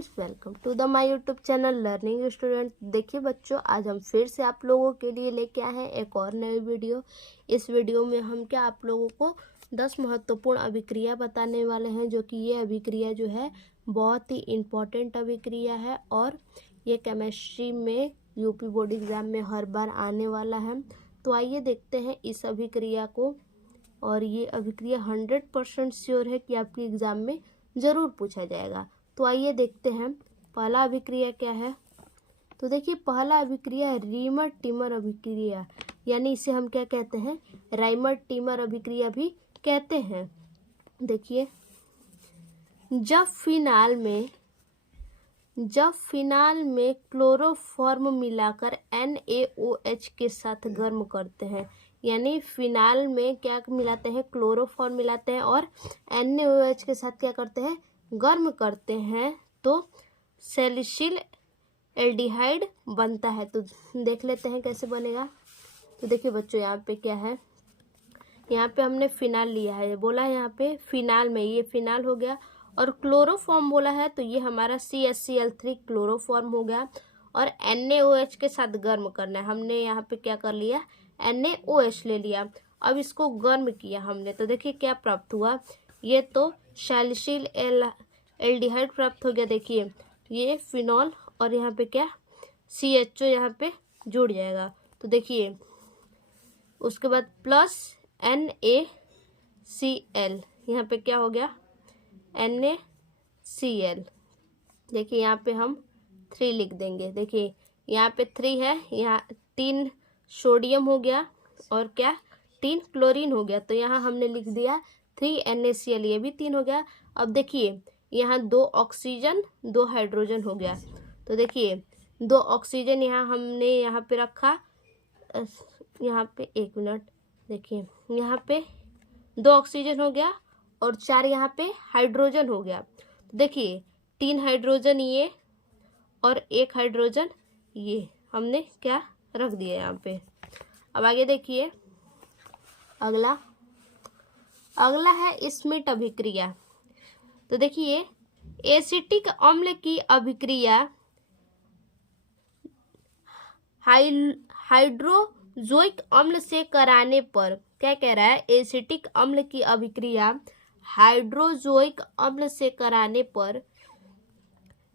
Friends, welcome to the my YouTube channel learning student. देखिए बच्चों, आज हम फिर से आप लोगों के लिए लेके आए हैं एक और नई वीडियो। इस वीडियो में हम क्या आप लोगों को 10 महत्वपूर्ण अभिक्रिया बताने वाले हैं, जो कि ये अभिक्रिया जो है बहुत ही इम्पोर्टेंट अभिक्रिया है और ये केमिस्ट्री में यूपी बोर्ड एग्जाम में हर बार आने वाला है। तो आइए देखते हैं इस अभिक्रिया को, और ये अभिक्रिया 100% श्योर है कि आपके एग्जाम में ज़रूर पूछा जाएगा। तो आइए देखते हैं पहला अभिक्रिया क्या है। तो देखिए, पहला अभिक्रिया रीमर टीमर अभिक्रिया, यानी इसे हम क्या कहते हैं, राइमर टीमर अभिक्रिया भी कहते हैं। देखिए, जब फिनाल में क्लोरोफॉर्म मिलाकर NaOH के साथ गर्म करते हैं, यानी फिनाल में क्या मिलाते हैं, क्लोरोफॉर्म मिलाते हैं और NaOH के साथ क्या करते हैं, गर्म करते हैं, तो सैलिसिल एल्डिहाइड बनता है। तो देख लेते हैं कैसे बनेगा। तो देखिए बच्चों, यहाँ पे क्या है, यहाँ पे हमने फिनाल लिया है, बोला है यहाँ पे फिनाल में, ये फिनाल हो गया, और क्लोरोफॉर्म बोला है तो ये हमारा CaCl3 क्लोरोफॉर्म हो गया, और NaOH के साथ गर्म करना है। हमने यहाँ पे क्या कर लिया, NaOH ले लिया, अब इसको गर्म किया हमने, तो देखिए क्या प्राप्त हुआ, ये तो सैलिसिल एल्डिहाइड प्राप्त हो गया। देखिए ये फिनॉल और यहाँ पे क्या CHO यहाँ पे जुड़ जाएगा। तो देखिए उसके बाद प्लस NaCl, यहाँ पे क्या हो गया, NaCl। देखिए यहाँ पे हम 3 लिख देंगे। देखिए यहाँ पे 3 है, यहाँ 3 सोडियम हो गया और क्या 3 क्लोरीन हो गया, तो यहाँ हमने लिख दिया 3 NaCl, ये भी 3 हो गया। अब देखिए यहाँ 2 ऑक्सीजन 2 हाइड्रोजन हो गया। तो देखिए 2 ऑक्सीजन यहाँ हमने यहाँ पे रखा, यहाँ पे 1 मिनट, देखिए यहाँ पे 2 ऑक्सीजन हो गया और 4 यहाँ पे हाइड्रोजन हो गया। तो देखिए 3 हाइड्रोजन ये और 1 हाइड्रोजन ये हमने क्या रख दिया यहाँ पे। अब आगे देखिए, अगला है स्मिट अभिक्रिया। तो देखिए एसिटिक अम्ल की अभिक्रिया हाइड्रोजोइक अम्ल से कराने पर, क्या कह रहा है, एसिटिक अम्ल की अभिक्रिया हाइड्रोजोइक अम्ल से कराने पर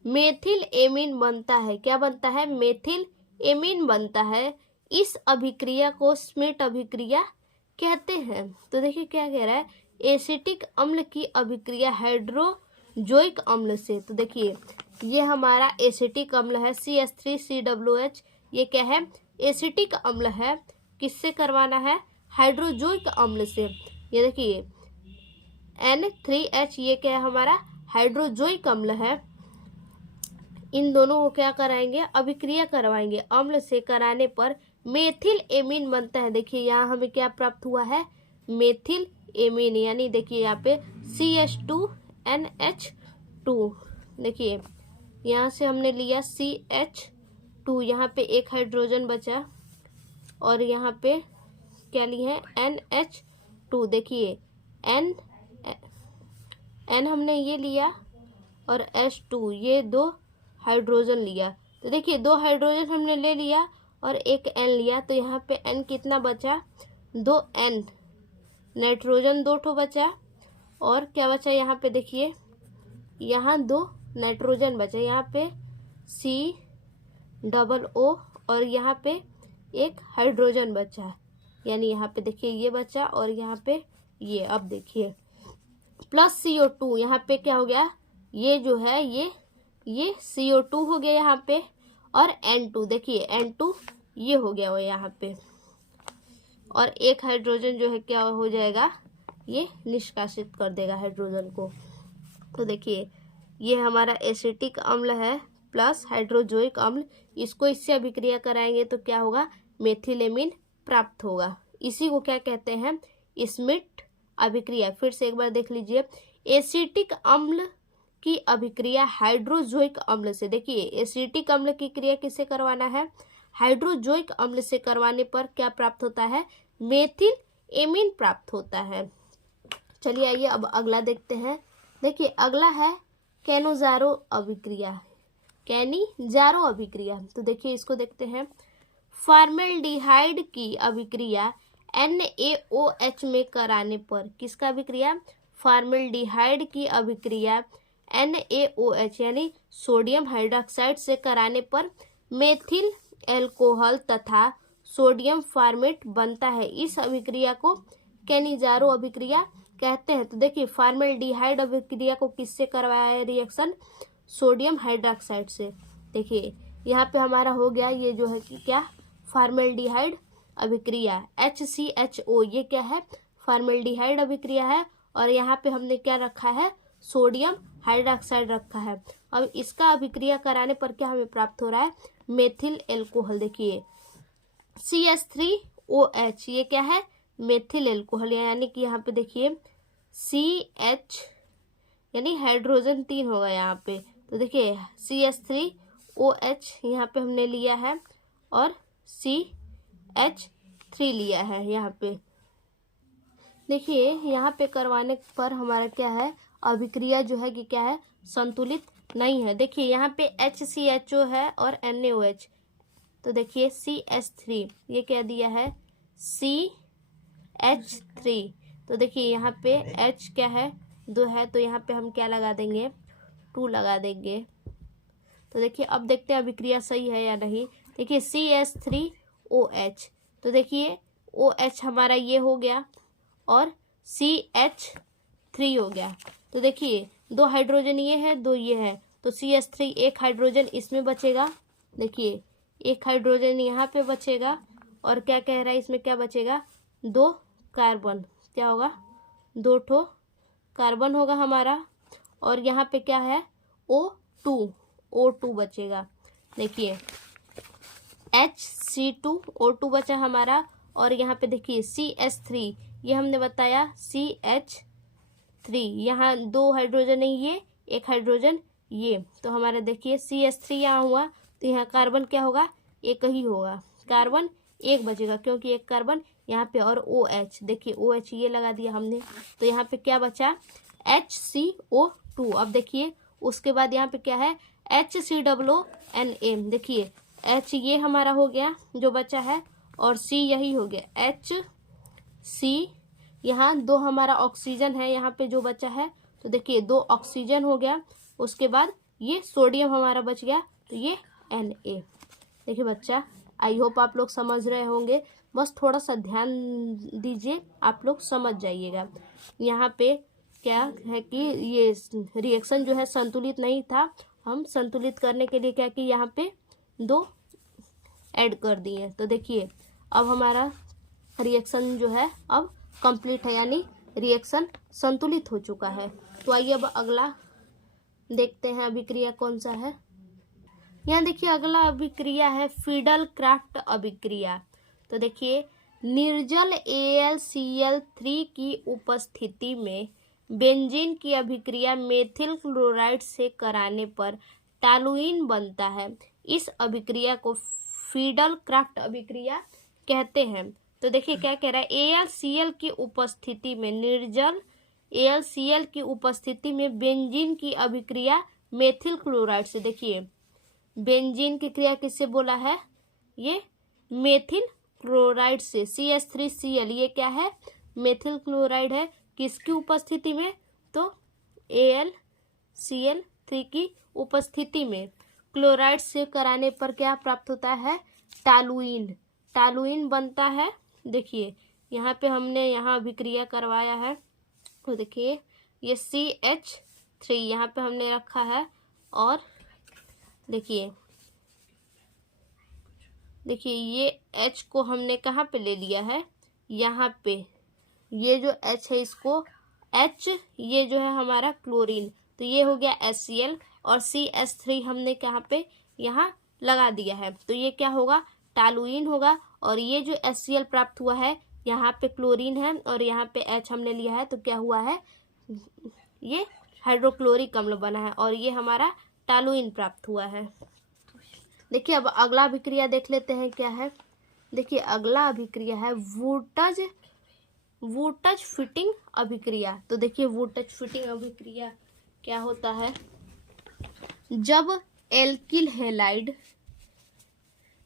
मेथिल एमीन बनता है। क्या बनता है, मेथिल एमीन बनता है। इस अभिक्रिया को स्मिट अभिक्रिया कहते हैं। तो देखिए क्या कह रहा है, एसिटिक अम्ल की अभिक्रिया हाइड्रोजोइक अम्ल से। तो देखिए ये हमारा एसिटिक अम्ल है CH3COOH, ये क्या है, एसिटिक अम्ल है, किससे करवाना है, हाइड्रोजोइक अम्ल से। ये देखिए N3H, ये क्या है, हमारा हाइड्रोजोइक अम्ल है। इन दोनों को क्या कराएंगे, अभिक्रिया करवाएंगे। अम्ल से कराने पर मेथिल एमीन बनता है। देखिए यहाँ हमें क्या प्राप्त हुआ है, मेथिल एमीन, यानी देखिए यहाँ पे CH2NH2। देखिए यहाँ से हमने लिया CH2, यहाँ पे 1 हाइड्रोजन बचा और यहाँ पे क्या लिए हैं, NH2। देखिए N हमने ये लिया और H2, ये 2 हाइड्रोजन लिया। तो देखिए 2 हाइड्रोजन हमने ले लिया और 1 N लिया, तो यहाँ पे N कितना बचा, 2 N, नाइट्रोजन 2 ठो बचा, और क्या बचा यहाँ पे, देखिए यहाँ 2 नाइट्रोजन बचा, यहाँ पे COO और यहाँ पे 1 हाइड्रोजन बचा, यानी यहाँ पे देखिए ये बचा और यहाँ पे ये। अब देखिए प्लस CO2, यहाँ पे क्या हो गया, ये जो है ये CO2 हो गया यहाँ पे, और N2, देखिए N2 ये हो गया वो यहाँ पे, और 1 हाइड्रोजन जो है क्या हो जाएगा, ये निष्कासित कर देगा हाइड्रोजन को। तो देखिए ये हमारा एसिटिक अम्ल है प्लस हाइड्रोजोइक अम्ल, इसको इससे अभिक्रिया कराएंगे तो क्या होगा, मेथिलेमिन प्राप्त होगा। इसी को क्या कहते हैं, स्मिट अभिक्रिया। फिर से एक बार देख लीजिए, एसिटिक अम्ल की अभिक्रिया हाइड्रोजोइक अम्ल से। देखिए एसिटिक अम्ल की क्रिया किससे करवाना है, हाइड्रोजोइक अम्ल से करवाने पर क्या प्राप्त होता है, मेथिल एमीन प्राप्त होता है। चलिए आइए अब अगला देखते हैं। देखिए अगला है कैनिज़ारो अभिक्रिया, कैनिज़ारो अभिक्रिया। तो देखिए इसको देखते हैं। फॉर्मेल्डिहाइड की अभिक्रिया NaOH में कराने पर, किसका अभिक्रिया? फॉर्मेल्डिहाइड की अभिक्रिया NaOH यानी सोडियम हाइड्रोक्साइड से कराने पर मेथिल एल्कोहल तथा सोडियम फॉर्मेट बनता है। इस अभिक्रिया को कैनिज़ारो अभिक्रिया कहते हैं। तो देखिए फॉर्मेल्डिहाइड अभिक्रिया को किससे करवाया है रिएक्शन? सोडियम हाइड्रोक्साइड से। देखिए यहाँ पे हमारा हो गया ये जो है कि क्या, फॉर्मेल्डिहाइड अभिक्रिया HCHO, ये क्या है? फॉर्मेल्डिहाइड अभिक्रिया है। और यहाँ पे हमने क्या रखा है? सोडियम हाइड्रोक्साइड रखा है। अब इसका अभिक्रिया कराने पर क्या हमें प्राप्त हो रहा है? Methyl alcohol. देखिए CH3OH, ये क्या है? Methyl alcohol. यानी कि यहाँ पे देखिए CH यानी हाइड्रोजन 3 होगा यहाँ पे। तो देखिए CH3OH यहाँ पे हमने लिया है और CH3 लिया है यहाँ पे। देखिए यहाँ पे करवाने पर हमारा क्या है? अभिक्रिया जो है कि क्या है? संतुलित नहीं है। देखिए यहाँ पे HCHO है और NaOH। तो देखिए CH3, ये क्या दिया है? CH3। तो देखिए यहाँ पे H क्या है? 2 है, तो यहाँ पे हम क्या लगा देंगे? 2 लगा देंगे। तो देखिए अब देखते हैं अभिक्रिया सही है या नहीं। देखिए CH3OH, तो देखिए OH हमारा ये हो गया और CH3 हो गया। तो देखिए 2 हाइड्रोजन ये है, 2 ये है, तो CH3 एक हाइड्रोजन इसमें बचेगा। देखिए एक हाइड्रोजन यहाँ पे बचेगा और क्या कह रहा है इसमें क्या बचेगा? 2 कार्बन। क्या होगा? 2 ठो कार्बन होगा हमारा। और यहाँ पे क्या है? O2 बचेगा। देखिए HC2O2 बचा हमारा। और यहाँ पे देखिए CH3, ये हमने बताया CH3, यहाँ 2 हाइड्रोजन है, ये एक हाइड्रोजन ये, तो हमारा देखिए CH3 यहाँ हुआ, तो यहाँ कार्बन क्या होगा? एक ही होगा, कार्बन एक बचेगा क्योंकि एक कार्बन यहाँ पे। और OH, देखिए OH ये लगा दिया हमने, तो यहाँ पे क्या बचा? HCO2। अब देखिए उसके बाद यहाँ पे क्या है? HCOONA। देखिए H ये हमारा हो गया जो बचा है और C यही हो गया HC। यहाँ 2 हमारा ऑक्सीजन है यहाँ पे जो बचा है, तो देखिए 2 ऑक्सीजन हो गया। उसके बाद ये सोडियम हमारा बच गया, तो ये Na। देखिए बच्चा, आई होप आप लोग समझ रहे होंगे, बस थोड़ा सा ध्यान दीजिए, आप लोग समझ जाइएगा। यहाँ पे क्या है कि ये रिएक्शन जो है संतुलित नहीं था, हम संतुलित करने के लिए क्या कि यहाँ पे 2 ऐड कर दिए। तो देखिए अब हमारा रिएक्शन जो है अब कंप्लीट है, यानी रिएक्शन संतुलित हो चुका है। तो आइए अब अगला देखते हैं अभिक्रिया कौन सा है। यहाँ देखिए अगला अभिक्रिया है फिडल-क्राफ्ट अभिक्रिया। तो देखिए निर्जल AlCl3 की उपस्थिति में बेंजीन की अभिक्रिया मेथिल क्लोराइड से कराने पर टॉलुइन बनता है। इस अभिक्रिया को फिडल-क्राफ्ट अभिक्रिया कहते हैं। तो देखिए क्या कह रहा है? AlCl की उपस्थिति में, निर्जल AlCl की उपस्थिति में बेंजीन की अभिक्रिया मेथिल क्लोराइड से। देखिए बेंजीन की क्रिया किससे बोला है? ये मेथिल क्लोराइड से। CH3Cl, ये क्या है? मेथिल क्लोराइड है। किसकी उपस्थिति में? तो AlCl3 की उपस्थिति में क्लोराइड से कराने पर क्या प्राप्त होता है? टॉलुइन। टॉलुइन बनता है। देखिए यहाँ पे हमने यहाँ अभिक्रिया करवाया है, तो देखिए ये CH3 यहाँ पे हमने रखा है और देखिए ये H को हमने कहाँ पे ले लिया है? यहाँ पे। ये जो H है इसको H, ये जो है हमारा क्लोरीन, तो ये हो गया HCl और CH3 हमने कहाँ पे? यहाँ लगा दिया है, तो ये क्या होगा? टॉलुइन होगा। और ये जो HCl प्राप्त हुआ है यहाँ पे क्लोरीन है और यहाँ पे H हमने लिया है, तो क्या हुआ है? ये हाइड्रोक्लोरिक अम्ल बना है और ये हमारा टॉलुइन प्राप्त हुआ है। देखिए अब अगला अभिक्रिया देख लेते हैं क्या है। देखिए अगला अभिक्रिया है वुर्ट्ज फिटिंग अभिक्रिया। तो देखिए वुर्ट्ज फिटिंग अभिक्रिया क्या होता है? जब एल्किल हैलाइड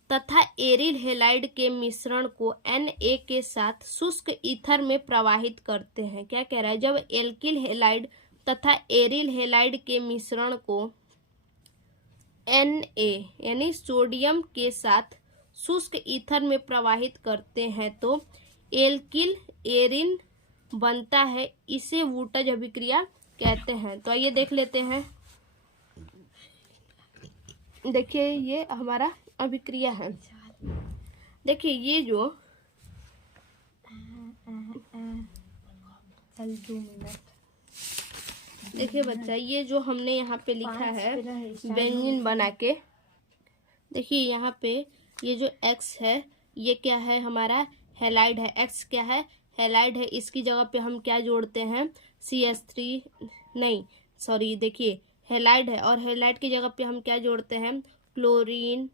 तथा एरिल हैलाइड के मिश्रण को Na के साथ शुष्क ईथर में प्रवाहित करते हैं। क्या कह रहा है, जब एल्किल हैलाइड तथा एरिल हैलाइड के मिश्रण को Na यानी सोडियम के साथ शुष्क ईथर में प्रवाहित करते हैं तो एल्किल एरिन बनता है, इसे वुटज अभिक्रिया कहते हैं। तो आइए देख लेते हैं। देखिए ये हमारा अभिक्रिया है। देखिए ये जो देखिए बच्चा, ये जो हमने यहाँ पे लिखा है बेंजीन बना के, देखिए यहाँ पे ये जो X है ये क्या है, हमारा हैलाइड है। X क्या है, हैलाइड है। इसकी जगह पे हम क्या जोड़ते हैं, CH3 नहीं सॉरी, देखिए हैलाइड है और हैलाइड की जगह पे हम क्या जोड़ते हैं, क्लोरीन,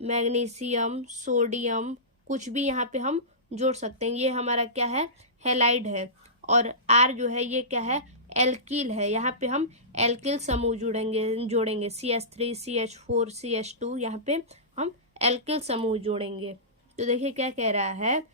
मैग्नीशियम, सोडियम, कुछ भी यहाँ पे हम जोड़ सकते हैं। ये हमारा क्या है, हैलाइड है। और R जो है ये क्या है, एल्किल है। यहाँ पे हम एल्किल समूह जोड़ेंगे CH3 CH4 CH2, यहाँ पे हम एल्किल समूह जोड़ेंगे। तो देखिए क्या कह रहा है,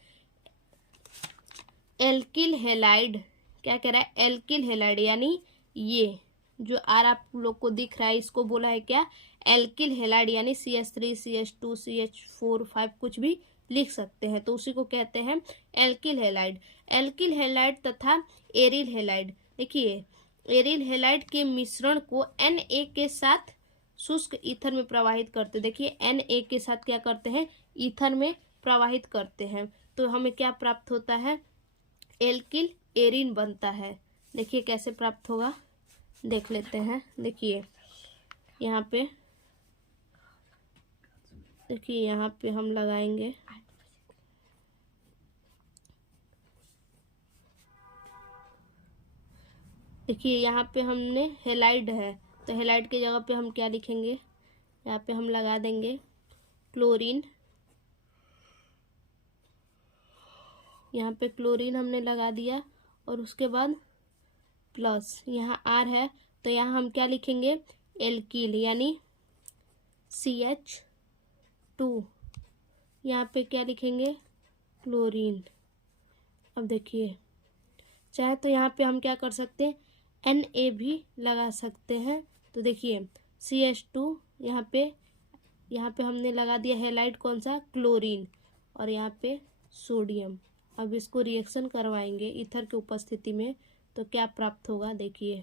एल्किल हैलाइड, क्या कह रहा है, एल्किल हैलाइड यानी ये जो आर आप लोग को दिख रहा है इसको बोला है क्या, एल्किल हैलाइड, यानी CH3 CH2 CH4 5 कुछ भी लिख सकते हैं, तो उसी को कहते हैं एल्किल हैलाइड। एल्किल हैलाइड तथा एरिल हैलाइड, देखिए एरिल हैलाइड के मिश्रण को Na के साथ शुष्क ईथर में प्रवाहित करते, देखिए Na के साथ क्या करते हैं, ईथर में प्रवाहित करते हैं, तो हमें क्या प्राप्त होता है, एल्किल एरिन बनता है। देखिए कैसे प्राप्त होगा, देख लेते हैं। देखिए यहाँ पे, देखिए यहाँ पे हम लगाएंगे, देखिए यहाँ पे हमने हैलाइड है, तो हैलाइड की जगह पे हम क्या लिखेंगे, यहाँ पे हम लगा देंगे क्लोरीन, यहाँ पे क्लोरीन हमने लगा दिया, और उसके बाद प्लस यहाँ R है, तो यहाँ हम क्या लिखेंगे, एल्किल यानी CH2, यहाँ पे क्या लिखेंगे, क्लोरीन। अब देखिए चाहे तो यहाँ पे हम क्या कर सकते हैं, Na भी लगा सकते हैं, तो देखिए CH2, यहाँ पे हमने लगा दिया हैलाइड कौन सा, क्लोरीन, और यहाँ पे सोडियम। अब इसको रिएक्शन करवाएंगे ईथर की उपस्थिति में, तो क्या प्राप्त होगा, देखिए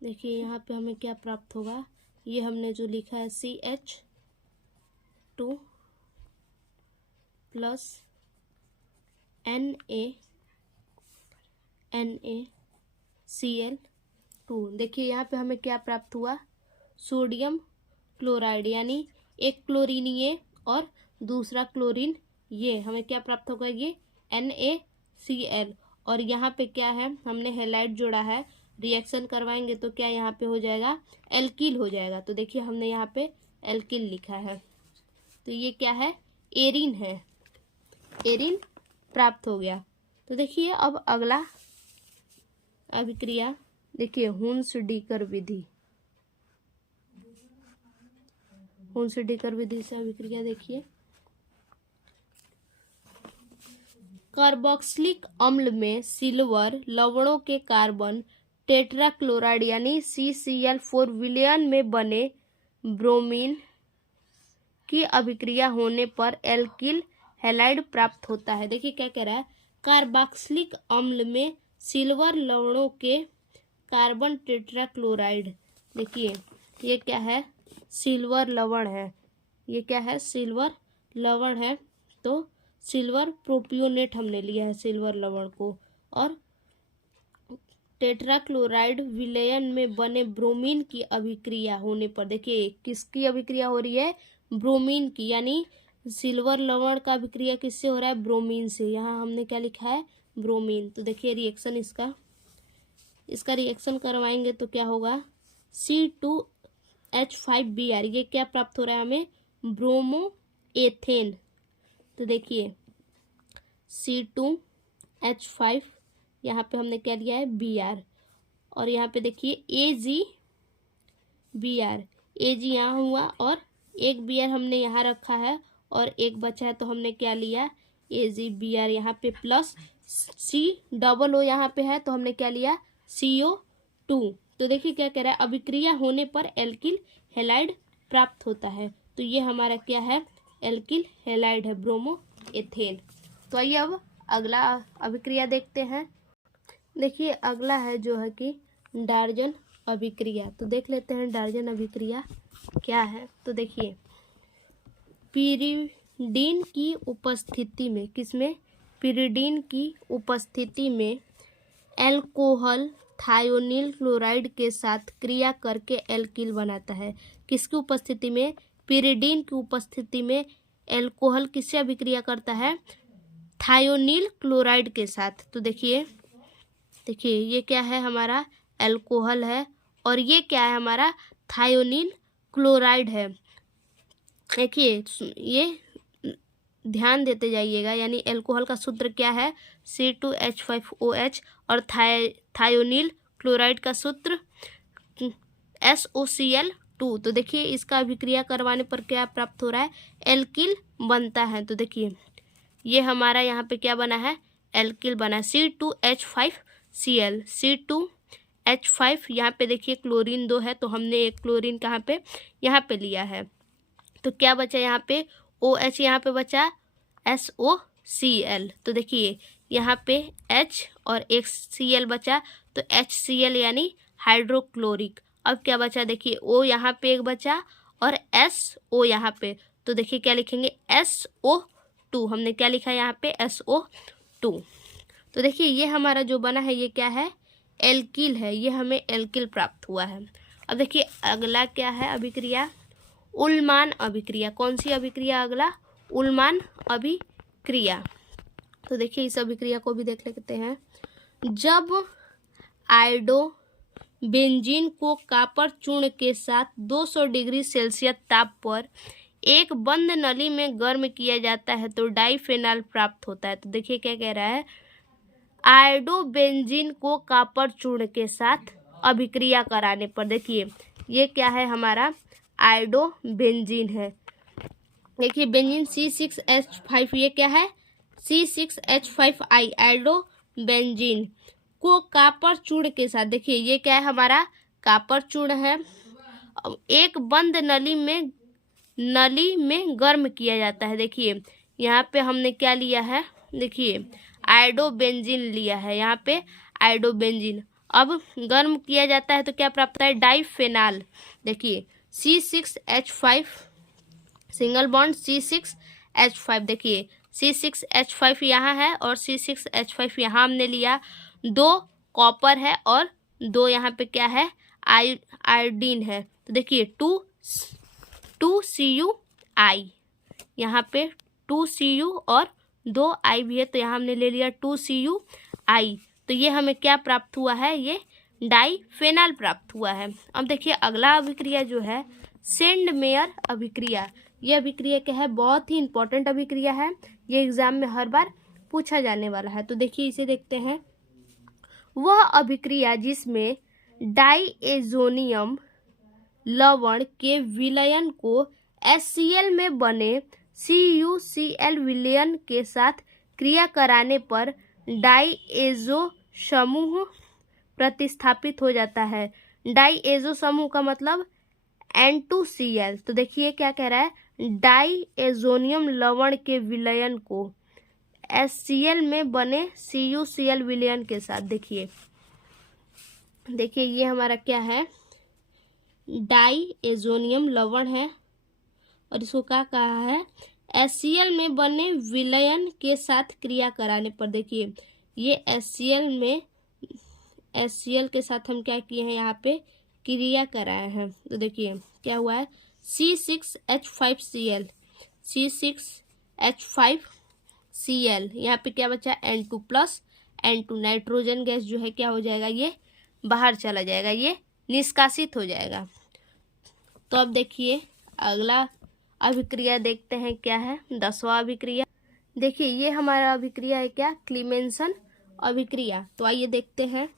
देखिए यहाँ पे हमें क्या प्राप्त होगा, ये हमने जो लिखा है CH2 प्लस NaCl2, देखिए यहाँ पे हमें क्या प्राप्त हुआ, सोडियम क्लोराइड, यानी एक क्लोरीन ये और दूसरा क्लोरीन ये, हमें क्या प्राप्त होगा, ये NaCl, और यहाँ पे क्या है, हमने हैलाइड जोड़ा है, रिएक्शन करवाएंगे तो क्या यहाँ पे हो जाएगा, एल्किल हो जाएगा। तो देखिए हमने यहाँ पे एल्किल लिखा है, तो ये क्या है, एरिन है, एरिन प्राप्त हो गया। तो देखिए अब अगला अभिक्रिया, देखिए हुन्स-डीकर विधि, हुन्स-डीकर विधि से अभिक्रिया देखिए, कार्बोक्सिलिक अम्ल में सिल्वर लवणों के कार्बन टेट्राक्लोराइड यानी CCl4 विलयन में बने ब्रोमीन की अभिक्रिया होने पर एल्किल हैलाइड प्राप्त होता है। देखिए क्या कह रहा है, कार्बोक्सिलिक अम्ल में सिल्वर लवणों के कार्बन टेट्राक्लोराइड, देखिए ये क्या है, सिल्वर लवण है, ये क्या है, सिल्वर लवण है, तो सिल्वर प्रोपियोनेट हमने लिया है सिल्वर लवण को, और टेट्राक्लोराइड विलयन में बने ब्रोमीन की अभिक्रिया होने पर, देखिए किसकी अभिक्रिया हो रही है, ब्रोमीन की, यानी सिल्वर लवण का अभिक्रिया किससे हो रहा है, ब्रोमीन से, यहाँ हमने क्या लिखा है, ब्रोमीन। तो देखिए रिएक्शन इसका रिएक्शन करवाएंगे तो क्या होगा, C2H5Br, ये क्या प्राप्त हो रहा है हमें, ब्रोमो एथेन। तो देखिए C2 H5, यहाँ पे हमने क्या लिया है Br, और यहाँ पे देखिए AgBr, Ag यहाँ हुआ और एक Br हमने यहाँ रखा है और एक बचा है, तो हमने क्या लिया AgBr यहाँ पे प्लस C, यहाँ पे है तो हमने क्या लिया CO2। तो देखिए क्या कह रहा है, अभिक्रिया होने पर एल्किल हैलाइड प्राप्त होता है। तो ये हमारा क्या है, एल्किल हैलाइड है, ब्रोमो एथेन। तो आइए अब अगला अभिक्रिया देखते हैं। देखिए अगला है जो है कि डार्जन अभिक्रिया। तो देख लेते हैं डार्जन अभिक्रिया क्या है। तो देखिए पिरिडीन की उपस्थिति में, किसमें, पिरिडीन की उपस्थिति में एल्कोहल थायोनील क्लोराइड के साथ क्रिया करके एल्किल बनाता है। किसकी उपस्थिति में, पिरिडीन की उपस्थिति में एल्कोहल किससे अभिक्रिया करता है, थायोनील क्लोराइड के साथ। तो देखिए ये क्या है, हमारा एल्कोहल है और ये क्या है, हमारा थायोनील क्लोराइड है। देखिए ये ध्यान देते जाइएगा, यानी एल्कोहल का सूत्र क्या है C2H5OH और थायोनील क्लोराइड का सूत्र SOCl2। तो देखिए इसका अभिक्रिया करवाने पर क्या प्राप्त हो रहा है, एल्किल बनता है। तो देखिए ये हमारा यहाँ पे क्या बना है, एल्किल बना है C2H5Cl, C2H5। यहाँ पे देखिए क्लोरीन 2 है तो हमने एक क्लोरीन कहाँ पे, यहाँ पे लिया है। तो क्या बचा यहाँ पे, OH यहाँ पे बचा SOCl। तो देखिए यहाँ पे H और एक Cl बचा तो HCl यानी हाइड्रोक्लोरिक। अब क्या बचा, देखिए O यहाँ पे एक बचा और SO यहाँ पे। तो देखिए क्या लिखेंगे, SO2। हमने क्या लिखा है यहाँ पे, SO2। तो देखिए ये हमारा जो बना है ये क्या है, एल्किल है, ये हमें एल्किल प्राप्त हुआ है। अब देखिए अगला क्या है अभिक्रिया, उल्मान अभिक्रिया। कौन सी अभिक्रिया, अगला उल्मान अभिक्रिया। तो देखिए इस अभिक्रिया को भी देख लेते हैं। जब आयोडोबेंजीन को कॉपर चूर्ण के साथ 200 डिग्री सेल्सियस ताप पर एक बंद नली में गर्म किया जाता है तो डाइफेनॉल प्राप्त होता है। तो देखिए क्या कह रहा है, आयोडोबेंजीन को कॉपर चूर्ण के साथ अभिक्रिया कराने पर, देखिए ये क्या है, हमारा आयोडोबेंजीन है। देखिए बेंजीन C6H5, ये क्या है C6H5I, आयोडोबेंजीन को कॉपर चूर्ण के साथ, देखिए ये क्या है, हमारा कॉपर चूर्ण है। एक बंद नली में गर्म किया जाता है। देखिए यहाँ पे हमने क्या लिया है, देखिए आयोडोबेंजीन लिया है, यहाँ पे आयोडोबेंजीन। अब गर्म किया जाता है तो क्या प्राप्त है, डाइफेनॉल। देखिए C6H5 सिंगल बॉन्ड C6H5, देखिए C6H5 यहाँ है और C6H5 यहाँ हमने लिया। 2 कॉपर है और 2 यहाँ पे क्या है, आयोडीन है। तो देखिए 2CuI, यहाँ पे 2Cu और 2 I भी है तो यहाँ हमने ले लिया 2CuI। तो ये हमें क्या प्राप्त हुआ है, ये डाइफेनॉल प्राप्त हुआ है। अब देखिए अगला अभिक्रिया जो है सेंडमेयर अभिक्रिया। ये अभिक्रिया क्या है, बहुत ही इंपॉर्टेंट अभिक्रिया है, ये एग्जाम में हर बार पूछा जाने वाला है। तो देखिए इसे देखते हैं। वह अभिक्रिया जिसमें डाइएजोनियम लवण के विलयन को HCl में बने CuCl विलयन के साथ क्रिया कराने पर डाइएजो समूह प्रतिस्थापित हो जाता है। डाइएजो समूह का मतलब N2Cl। तो देखिए क्या कह रहा है, डाइएजोनियम लवण के विलयन को HCl में बने CuCl विलयन के साथ। देखिए ये हमारा क्या है, डाइएजोनियम लवण है और इसको क्या कहा है, HCl में बने विलयन के साथ क्रिया कराने पर। देखिए ये HCl के साथ हम क्या किए हैं, यहाँ पे क्रिया कराए हैं। तो देखिए क्या हुआ है, C6H5Cl, यहाँ पे क्या बचा, N2+, N2 नाइट्रोजन गैस जो है क्या हो जाएगा, ये बाहर चला जाएगा, ये निष्कासित हो जाएगा। तो अब देखिए अगला अभिक्रिया देखते हैं क्या है, 10वां अभिक्रिया। देखिए ये हमारा अभिक्रिया है क्या, क्लीमेंसन अभिक्रिया। तो आइए देखते हैं।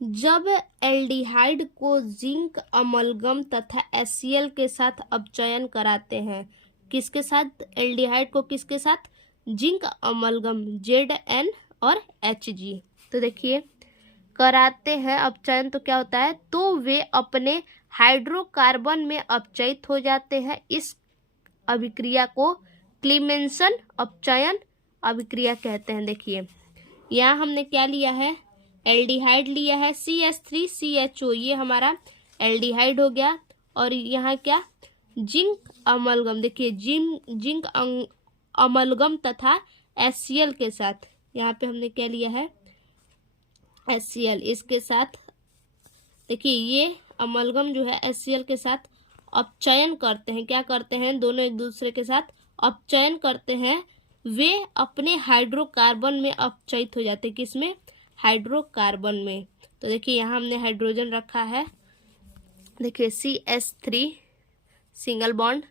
जब एल्डिहाइड को जिंक अमलगम तथा HCl के साथ अपचयन कराते हैं, किसके साथ? एल्डिहाइड को किसके साथ? जिंक अमलगम Zn और Hg। तो देखिए कराते हैं अपचयन तो क्या होता है, तो वे अपने हाइड्रोकार्बन में अपचयित हो जाते हैं। इस अभिक्रिया को क्लीमेंसन अपचयन अभिक्रिया कहते हैं। देखिए यहाँ हमने क्या लिया है, एल्डिहाइड लिया है CH3CHO, ये हमारा एल्डिहाइड हो गया। और यहाँ क्या, जिंक अमलगम, देखिए जिंक अमलगम तथा HCl के साथ, यहाँ पे हमने क्या लिया है HCl, इसके साथ देखिए ये अमलगम जो है HCl के साथ अपचयन करते हैं। क्या करते हैं, दोनों एक दूसरे के साथ अपचयन करते हैं। वे अपने हाइड्रोकार्बन में अपचयित हो जाते हैं। किसमें? हाइड्रोकार्बन में। तो देखिए यहाँ हमने हाइड्रोजन रखा है, देखिए CH3 सिंगल बॉन्ड,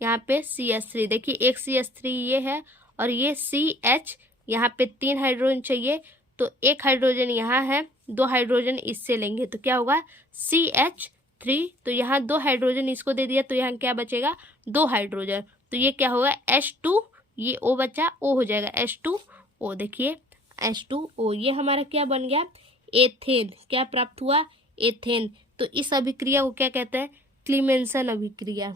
यहाँ पे CH3, देखिए एक CH3 ये है और ये CH, यहाँ पे 3 हाइड्रोजन चाहिए, तो एक हाइड्रोजन यहाँ है, 2 हाइड्रोजन इससे लेंगे तो क्या होगा CH3। तो यहाँ 2 हाइड्रोजन इसको दे दिया तो यहाँ क्या बचेगा, 2 हाइड्रोजन, तो ये क्या होगा H2, ये O बचा, O हो जाएगा H2O। देखिए H2O, ये हमारा क्या बन गया, एथेन। क्या प्राप्त हुआ, एथेन। तो इस अभिक्रिया को क्या कहते हैं, क्लीमेंसन अभिक्रिया।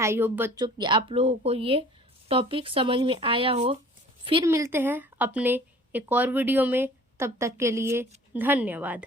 आई होप बच्चों कि आप लोगों को ये टॉपिक समझ में आया हो। फिर मिलते हैं अपने एक और वीडियो में, तब तक के लिए धन्यवाद।